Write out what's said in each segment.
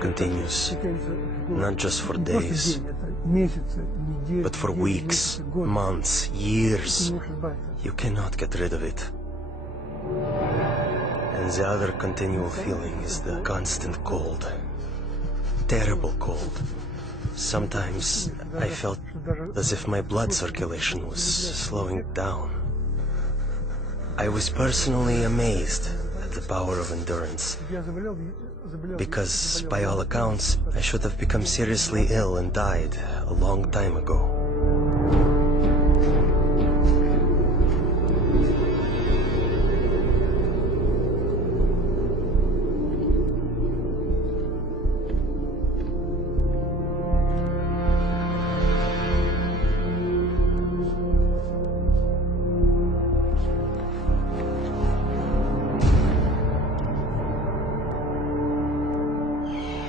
continues, not just for days, but for weeks, months, years. You cannot get rid of it. And the other continual feeling is the constant cold. Terrible cold. Sometimes I felt as if my blood circulation was slowing down. I was personally amazed at the power of endurance, because by all accounts, I should have become seriously ill and died a long time ago.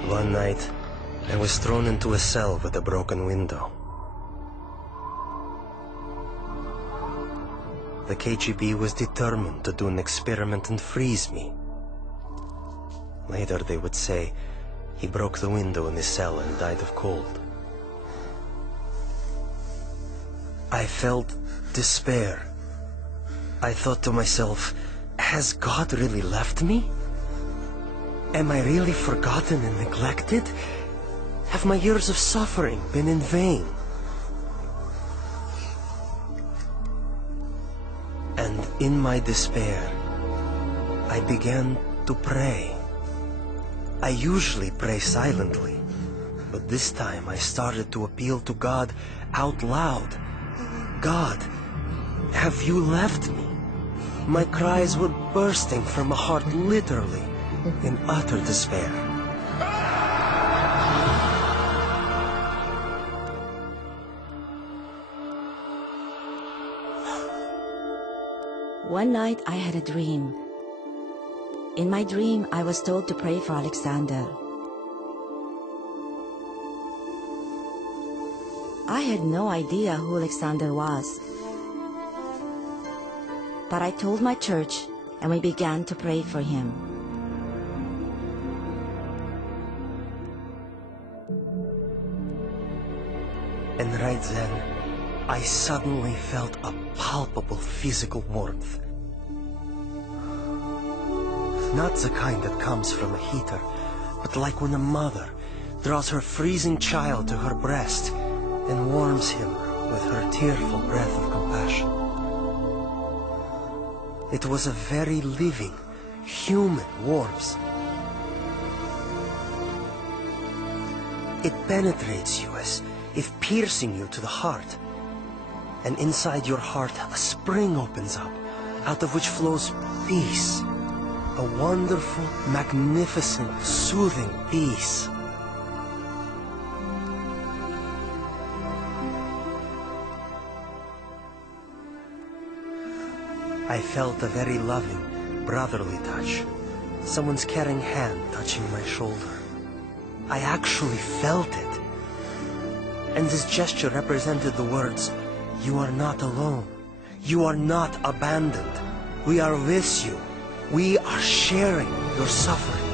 One night, I was thrown into a cell with a broken window. The KGB was determined to do an experiment and freeze me. Later they would say he broke the window in his cell and died of cold. I felt despair. I thought to myself, has God really left me? Am I really forgotten and neglected? Have my years of suffering been in vain? And in my despair, I began to pray. I usually pray silently, but this time I started to appeal to God out loud. God, have you left me? My cries were bursting from my heart, literally, in utter despair. One night I had a dream. In my dream, I was told to pray for Alexander. I had no idea who Alexander was. But I told my church, and we began to pray for him. And right then, I suddenly felt a palpable physical warmth. Not the kind that comes from a heater, but like when a mother draws her freezing child to her breast and warms him with her tearful breath of compassion. It was a very living, human warmth. It penetrates you as if piercing you to the heart. And inside your heart, a spring opens up, out of which flows peace. A wonderful, magnificent, soothing peace. I felt a very loving, brotherly touch. Someone's caring hand touching my shoulder. I actually felt it. And this gesture represented the words, "You are not alone. You are not abandoned. We are with you. We are sharing your suffering."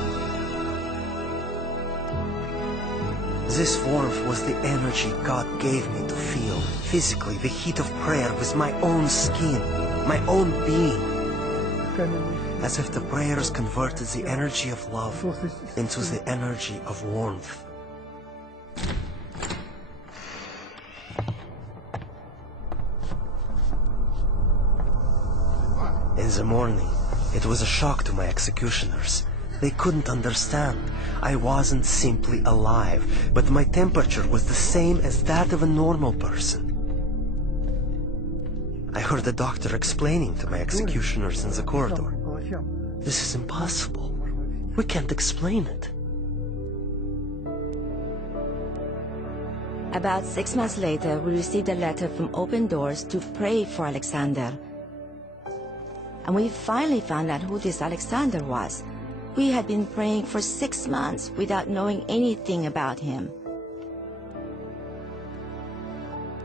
This warmth was the energy God gave me to feel physically the heat of prayer with my own skin, my own being. As if the prayers converted the energy of love into the energy of warmth. In the morning, it was a shock to my executioners. They couldn't understand. I wasn't simply alive, but my temperature was the same as that of a normal person. I heard the doctor explaining to my executioners in the corridor, "This is impossible. We can't explain it." About 6 months later, we received a letter from Open Doors to pray for Alexander. And we finally found out who this Alexander was. We had been praying for 6 months without knowing anything about him.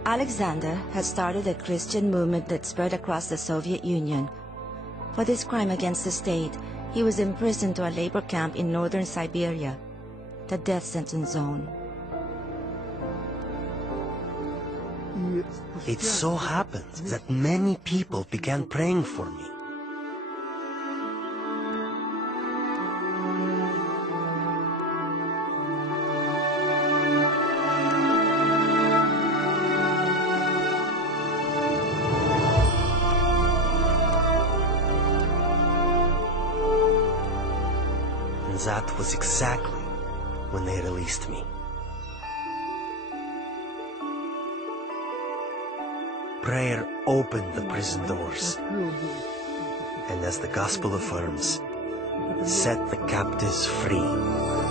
Alexander had started a Christian movement that spread across the Soviet Union. For this crime against the state, he was imprisoned to a labor camp in northern Siberia. the death sentence zone. It so happened that many people began praying for me. And that was exactly when they released me. Prayer opened the prison doors, and as the gospel affirms, set the captives free.